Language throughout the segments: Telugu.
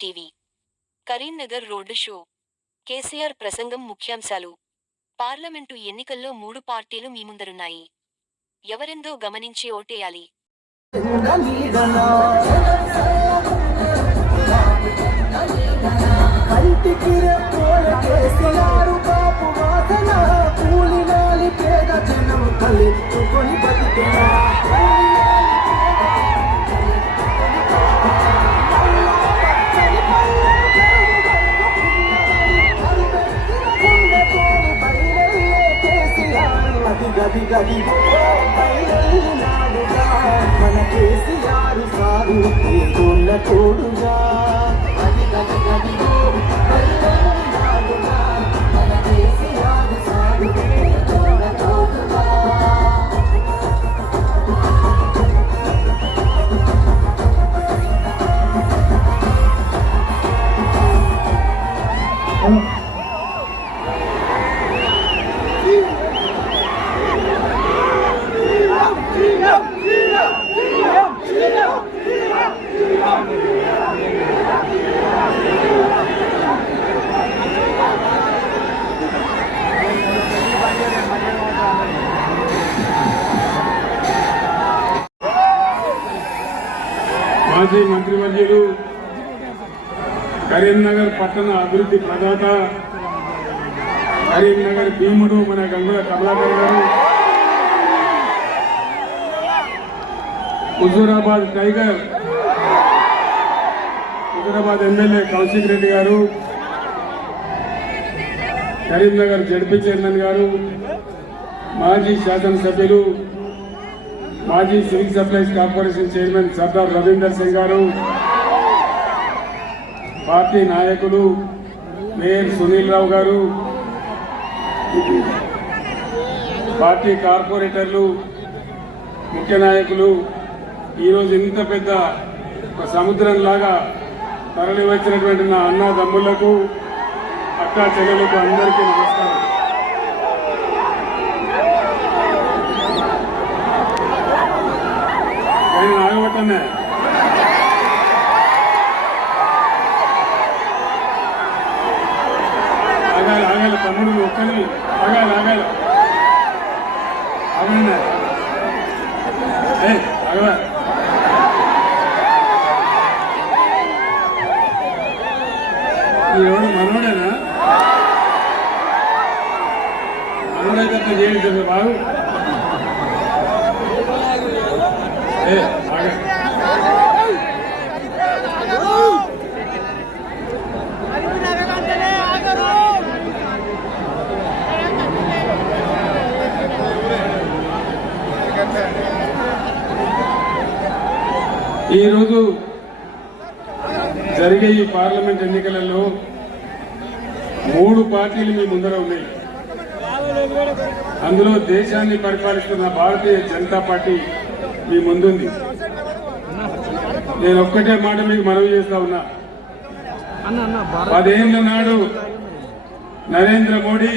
TV. Karimnagar road show. KCR ప్రసంగం ముఖ్యాంశాలు. పార్లమెంటు ఎన్నికల్లో మూడు పార్టీలు మీ ముందరున్నాయి. ఎవరెందో గమనించి ఓటేయాలి. కంటికి గది గది. మన కేసీఆర్ సారు తోడుగా. మాజీ మంత్రివర్యులు కరీంనగర్ పట్టణ అభివృద్ధి ప్రదాత కరీంనగర్ భీముడు మన గంగుల కమలాకర్ గారు హుజూరాబాద్ టైగర్ హుజూరాబాద్ ఎమ్మెల్యే కౌశిక్ రెడ్డి గారు కరీంనగర్ జడ్పీ చైర్మన్ గారు మాజీ శాసనసభ్యులు మాజీ civil supplies corporation chairman Sardar Ravinder Singh గారు పార్టీ నాయకులు మేయర్ సునీల్ రావు గారు పార్టీ కార్పొరేటర్లు ముఖ్య నాయకులు ఈరోజు ఇంత పెద్ద ఒక సముద్రం లాగా తరలి వచ్చినటువంటి నా అన్నదమ్ములకు అక్కా చెల్లెలకు అందరికీ నమస్కారం. నేను ఆగబట్టనే ఆగాలి ఆగాలి తమ్ముడు నువ్వు ఒక్కని ఆగాలి ఆగాలి ఆగండి ఏ ఆగవా ఈ ఎవడు మనోడేనా మనోడైతే అట్లా చేయండి బాగు ఈరోజు జరిగే ఈ పార్లమెంట్ ఎన్నికలలో మూడు పార్టీలు మీ ముందర ఉన్నాయి. అందులో దేశాన్ని పరిపాలిస్తున్న భారతీయ జనతా పార్టీ మీ ముందుంది. నేను ఒక్కటే మాట మీకు మనవి చేస్తా ఉన్నా. అన్న పదేళ్ళ నాడు నరేంద్ర మోడీ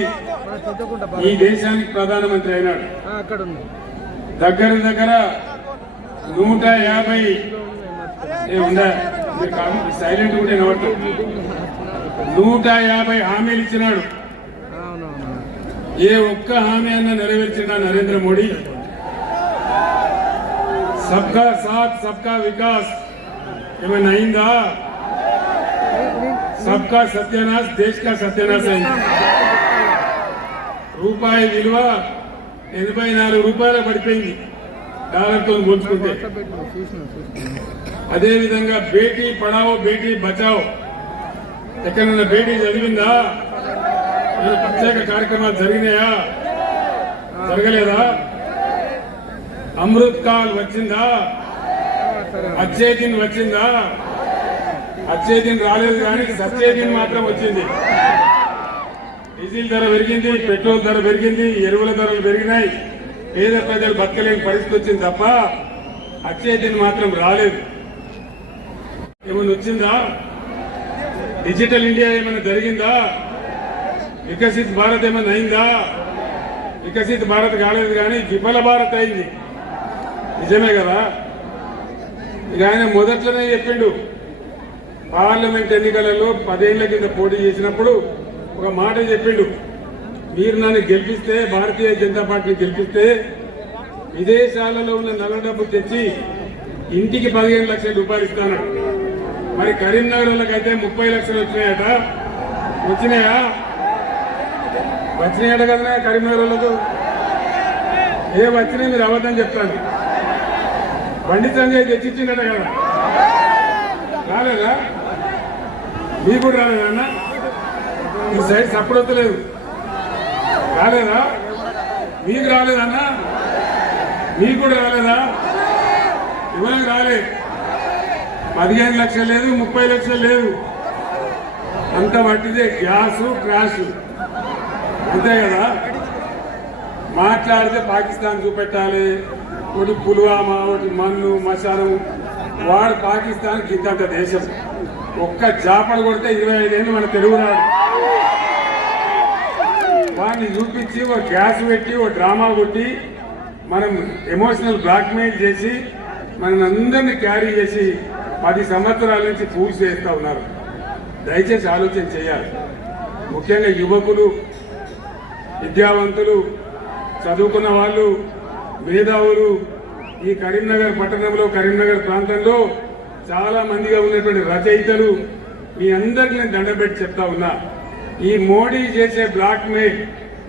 ఈ దేశానికి ప్రధానమంత్రి అయినాడు. దగ్గర దగ్గర నూట యాభై కాదు సైలెంట్ ఉంటే నవ్వట్టు నూట యాభై హామీలు ఇచ్చినాడు. ఏ ఒక్క హామీ అన్న నెరవేర్చినా నరేంద్ర మోడీ? సబ్కా సాత్ సబ్కా వికాస్ ఏమైనా అయిందా సబ్కా సత్యనాశ్ దేశ్ కా సత్యనాశ్ అయింది రూపాయి విలువ ఎనభై నాలుగు రూపాయలు పడిపోయింది డాలర్తో పోల్చుకుంటే అదేవిధంగా బేటీ పడావో బేటీ బచావో ఎక్కడన్నా బేటీ చదివిందా? ప్రత్యేక కార్యక్రమాలు జరిగినాయా? జరగలేదా? అమృత్ కాల్ వచ్చిందా? సరే అచ్చే దిన్ వచ్చిందా? అచ్చే దిన్ రాలేదు కానీ సచ్చే దిన్ మాత్రం వచ్చింది. డీజిల్ ధర పెరిగింది పెట్రోల్ ధర పెరిగింది ఎరువుల ధరలు పెరిగినాయి. పేద ప్రజలు బతకలేని పరిస్థితి వచ్చింది తప్ప అచ్చే దిన్ మాత్రం రాలేదు. ఏమైనా వచ్చిందా? డిజిటల్ ఇండియా ఏమైనా జరిగిందా? వికసిత్ భారత్ ఏమైనా అయిందా? వికసిత్ భారత్ కాలేదు కానీ విఫల భారత్ అయింది. నిజమే కదా? ఇక ఆయన మొదట్లోనే చెప్పిండు పార్లమెంట్ ఎన్నికలలో పదేళ్ళ కింద పోటీ చేసినప్పుడు ఒక మాట చెప్పిండు మీరు నన్ను గెలిపిస్తే భారతీయ జనతా పార్టీని గెలిపిస్తే విదేశాలలో ఉన్న నల్ల డబ్బు తెచ్చి ఇంటికి పదిహేను లక్షల రూపాయలు ఇస్తాను. మరి కరీంనగర్లోకి అయితే ముప్పై లక్షలు వచ్చినాయట. వచ్చినాయా? వచ్చినాయట కదా కరీంనగర్లకు ఏ వచ్చినాయి మీరు అబద్ధం చెప్తాను బండి సంజయ్ తెచ్చిచ్చిండట కదా. రాలేదా? మీకు కూడా రాలేదా అన్న? ఈ సైడ్ సప్పుడు లేదు రాలేదా? మీకు రాలేదన్నా మీకు కూడా రాలేదా? ఇవ్వడానికి రాలే. పదిహేను లక్షలు లేదు ముప్పై లక్షలు లేదు. అంత పట్టిదే గ్యాసు క్రాష్. అంతే కదా? మాట్లాడితే పాకిస్తాన్ చూపెట్టాలి. ఒకటి పుల్వామా ఒకటి మన్ను మశానం వాడు పాకిస్తాన్ గిద్దంట దేశం. ఒక్క జాపలు కొడితే ఇరవై ఐదేళ్ళు మన తెలుగు రాడు. వాడిని చూపించి ఒక గ్యాస్ పెట్టి ఒక డ్రామా కొట్టి మనం ఎమోషనల్ బ్లాక్మెయిల్ చేసి మనం అందరినీ క్యారీ చేసి పది సంవత్సరాల నుంచి పూజ చేస్తూ ఉన్నారు. దయచేసి ఆలోచన చేయాలి. ముఖ్యంగా యువకులు విద్యావంతులు చదువుకున్న వాళ్ళు మేధావులు ఈ కరీంనగర్ పట్టణంలో కరీంనగర్ ప్రాంతంలో చాలా మందిగా ఉన్నటువంటి రచయితలు. మీ అందరికి నేను దండబెట్టి చెప్తా ఉన్నా. ఈ మోడీ చేసే blackmail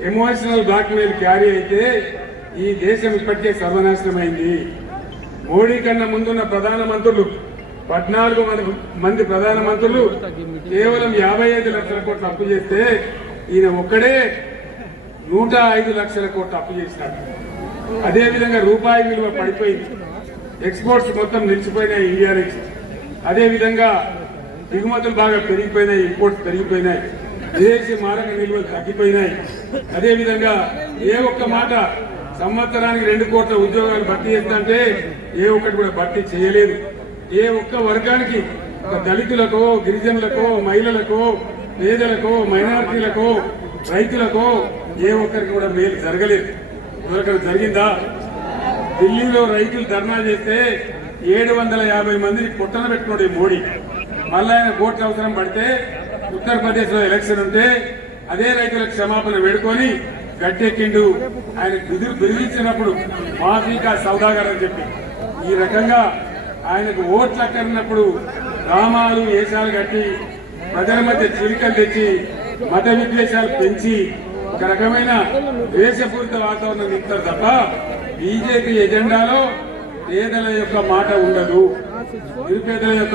emotional blackmail carry అయితే ఈ దేశం ఇప్పటికే సర్వనాశనమైంది. మోడీ కన్నా ముందున్న ప్రధాన మంత్రులు పద్నాలుగు మంది- మంది ప్రధాన మంత్రులు కేవలం యాభై ఐదు లక్షల కోట్లు అప్పు చేస్తే ఈయన ఒక్కడే నూట ఐదు లక్షల కోట్లు అప్పు చేసినాడు. అదేవిధంగా రూపాయి విలువ పడిపోయింది. ఎక్స్పోర్ట్స్ మొత్తం నిలిచిపోయినాయి ఇండియా నుంచి. దిగుమతులు బాగా పెరిగిపోయినాయి ఇంపోర్ట్స్ పెరిగిపోయినాయి. విదేశీ మారక నిల్వలు తగ్గిపోయినాయి. అదేవిధంగా ఏ ఒక్క మాట సంవత్సరానికి రెండు కోట్ల ఉద్యోగాలు భర్తీ చేస్తుంటే ఏ ఒక్కటి కూడా భర్తీ చేయలేదు. ఏ ఒక్క వర్గానికి దళితులకో గిరిజనులకో మహిళలకో పేదలకో మైనార్టీలకో రైతులకో ఏ ఒక్కరికి కూడా మేలు జరగలేదు. దొరకడం జరిగిందా? ఢిల్లీలో రైతులు ధర్నా చేస్తే ఏడు వందల యాభై మందిని పుట్టన పెట్టుకోండి మోడీ. మళ్ళా ఆయన కోట్లు అవసరం పడితే ఉత్తరప్రదేశ్లో ఎలక్షన్ ఉంటే అదే రైతులకు క్షమాపణ వేడుకొని గట్టెక్కిండు. ఆయన బిదురు బెదిరించినప్పుడు మాఫీకా సౌదాగర్ అని చెప్పి. ఈ రకంగా ఆయనకు ఓట్లు అక్కడినప్పుడు గ్రామాలు వేషాలు కట్టి ప్రజల మధ్య చిలికలు తెచ్చి మత విద్వేషాలు పెంచి ఒక రకమైన ద్వేషపూరిత వాతావరణం నింపుతారు తప్ప బీజేపీ ఎజెండాలో పేదల యొక్క మాట ఉండదు. నిరుపేదల యొక్క